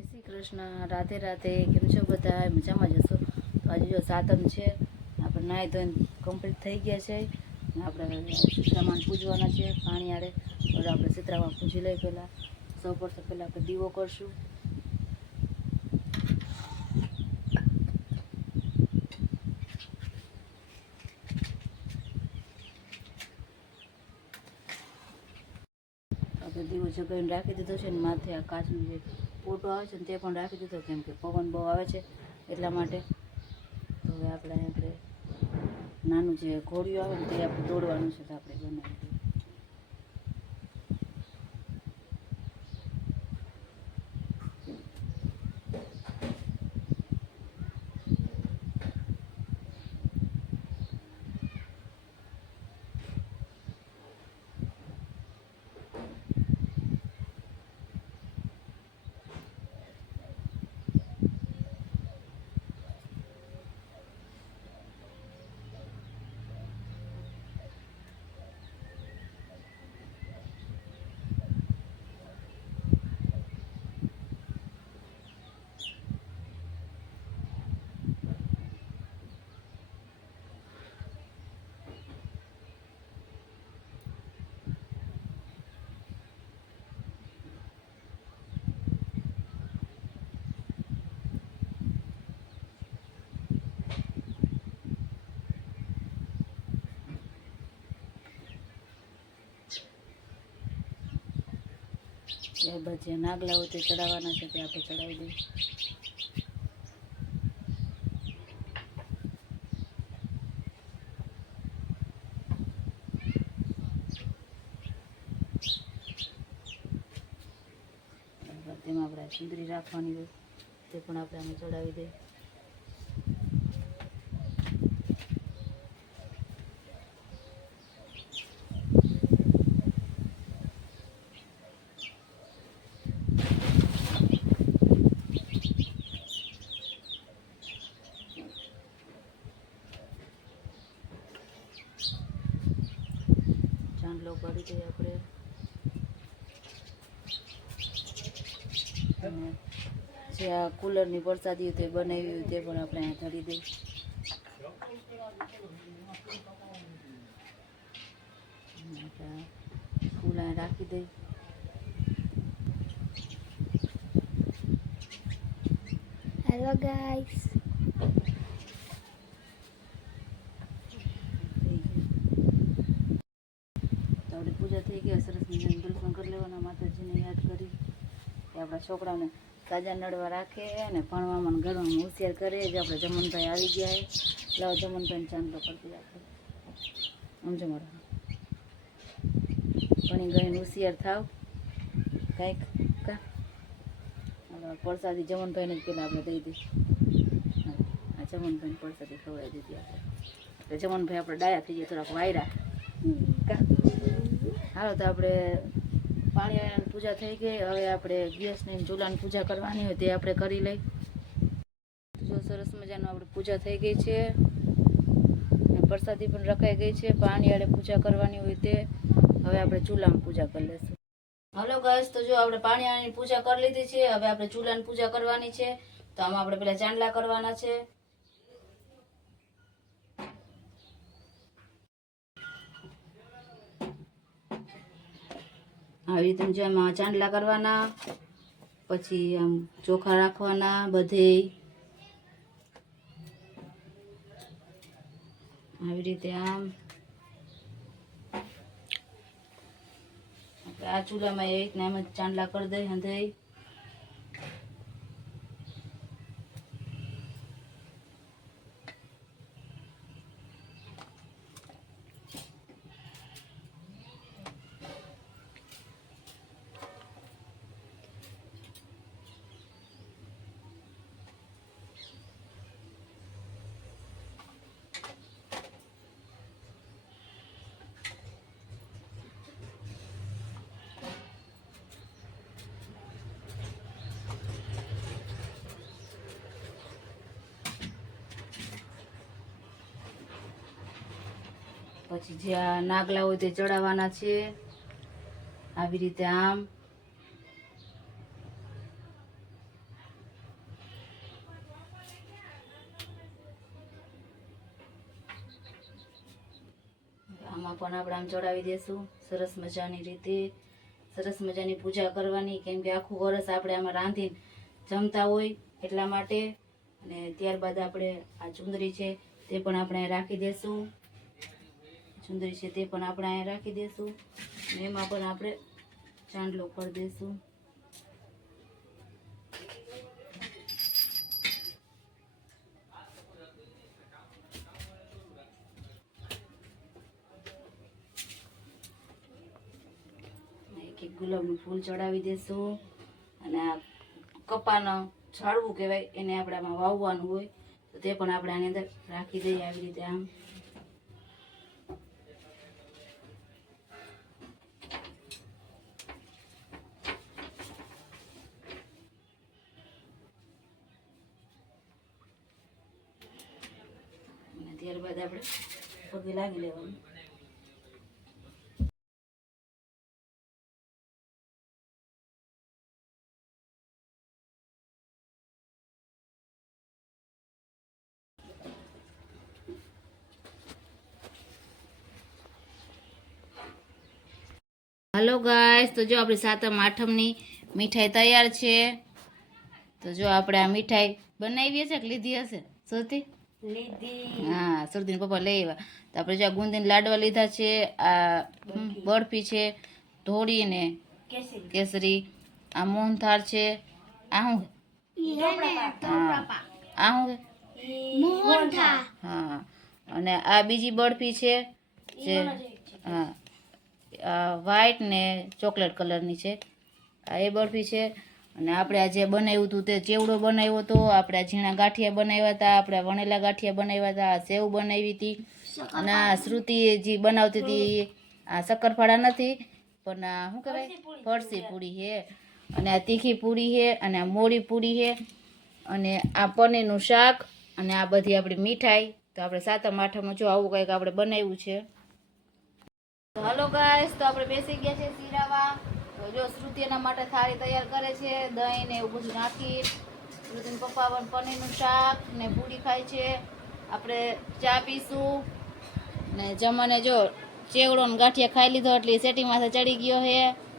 જય શ્રી કૃષ્ણ. રાધે રાધે. કેમ છો બધા? મજામાં જશો તો આજે જો સાતમ છે, આપણે નાહી ધોઈને કમ્પ્લીટ થઈ ગયા છે. આપણે સીતરામાં પૂજવાના છે, પાણી આડે. આપણે સીતરામાં પૂજી લઈ પહેલાં. સૌ પ્રથમ પહેલાં આપણે દીવો કરશું. આપણે દીવો જગાવીને રાખી દીધો છે ને માથે આ કાચનું જે પોટો આવે છે ને તે પણ રાખી દીધો કેમ કે પવન બહુ આવે છે એટલા માટે. તો હવે આપણે આપણે નાનું જે ઘોડિયું આવે ને તે આપણે દોડવાનું છે તો આપણે બનાવી ત્યારબાદ જે નાગલા હોય તે ચડાવવાના છે, તે આપણે ચડાવી દઈએ. તેમાં આપણે સુંદરી રાખવાની હોય, તે પણ આપણે આમાં ચડાવી દઈએ. ચાંદલો કરી દઈએ આપણે. જે આ કુલરની વરસાદી તે બનાવી તે પણ આપણે અહીંયા ધરી દઈએ. ફૂલ અહીંયા રાખી દઈએ. હેલો ગાઈસ તો આપણી પૂજા થઈ ગયા સરસ મજાનું દર્શન કરી લેવાના માતાજીને યાદ કરી. કે આપણા છોકરાઓને તાજા નડવા રાખે અને ભણવામાં ગણવામાં હોશિયાર કરે જે આપણે જમનભાઈ આવી ગયા છે. લાવો જમનભાઈને ચાંદલો કરતી રાખે. સમજો મારા ભણી ગણીને હોશિયાર થાવ. કંઈક કા? પરસાદી જમનભાઈને જ પહેલાં આપણે દઈ દઈશું. હા, આ જમનભાઈને પરસાદી ખવડાવી દીધી આપણે. એટલે જમનભાઈ આપણે ડાયા થઈ ગયા થોડાક વાયરા. કા? હાલો તો આપણે પાણી પૂજા થઈ ગઈ. હવે આપણે ગેસની ચૂલાની પૂજા કરવાની હોય તે આપણે કરી લઈ. જો સરસ મજાનું આપણે પૂજા થઈ ગઈ છે. પ્રસાદી પણ રખાઈ ગઈ છે. પાણી પૂજા કરવાની હોય તે હવે આપણે ચૂલામાં પૂજા કરી લઈશું. હલો ગાઈસ તો જો આપણે પાણી આની પૂજા કરી લીધી છે. હવે આપણે ચૂલાની પૂજા કરવાની છે. તો આમાં આપણે પેલા ચાંદલા કરવાના છે. આવી રીતે જેમ ચાંદલા કરવાના, પછી આમ ચોખા રાખવાના બધે. આવી રીતે આમ. આ ચૂલામાં એવી રીતના એમ જ ચાંદલા કરી દઈ હંધાઈ. પછી જે આ નાગલા હોય તે ચડાવવાના છે. આવી રીતે આમ. આમાં પણ આપણે આમ ચડાવી દેશું. સરસ મજાની રીતે. સરસ મજાની પૂજા કરવાની. કેમ કે આખું વરસ આપણે આમાં રાંધીને જમતા હોય એટલા માટે. અને ત્યારબાદ આપણે આ ચુંદરી છે તે પણ આપણે રાખી દેશું. ચુંદરી છે તે પણ આપણે અહીંયા રાખી દઈશું એમાં પણ આપણે ચાંદલો કરી દઈશું એક એક ગુલાબનું ફૂલ ચડાવી દેશું. અને આ કપાનો છાળવું કહેવાય, એને આપણે આમાં વાવવાનું હોય, તો તે પણ આપણે આની અંદર રાખી દઈએ આવી રીતે આમ અને ત્યારબાદ આપણે પગે લાગી લેવાનું. હલો ગાઈસ તો જો આપણી સાતમ, આઠમની મીઠાઈ તૈયાર છે. તો જો આપણે આ મીઠાઈ બનાવી હશે કે લીધી હશે? લીધી હા સુરતી પપ્પા લઈ આવ્યા. તો આપણે જો આ ગુંદીને લાડવા લીધા છે આ બરફી છે ધોળીને કેસરી. કેસરી આ મોહનથાળ છે આ હું. હા આ શું હા અને આ બીજી બરફી છે જે હા આ વ્હાઈટ ને ચોકલેટ કલરની છે. આ એ બરફી છે અને આપણે આજે જે બનાવ્યું હતું તે ચેવડો બનાવ્યો હતો. આપણે ઝીણા ગાંઠિયા બનાવ્યા હતા આપણે વણેલા ગાંઠિયા બનાવ્યા હતા આ સેવ બનાવી હતી અને આ શ્રુતિ જે બનાવતી હતી આ શક્કરફાળા નથી પણ શું કહેવાય? ફરસી પૂરી. છે અને આ તીખી પૂરી છે અને આ મોળી પૂરી છે અને આ પનીરનું શાક અને આ બધી આપણી મીઠાઈ. તો આપણે સાતમ આઠમમાં જો આવું કંઈક આપણે બનાવ્યું છે. તો હલો ગાઈસ તો આપણે બેસી ગયા છે સિરાવા જો શ્રુતિ એના માટે થાળી તૈયાર કરે છે, દહીં ને એવું બધું નાખી. શ્રુતિના પપ્પા પણ પનીરનું શાક ને પૂરી ખાય છે. આપણે ચા પીશું. ને જમાને જો ચેવડો ને ગાંઠિયા ખાઈ લીધો એટલે સેટિંગમાંથી ચડી ગયો છે.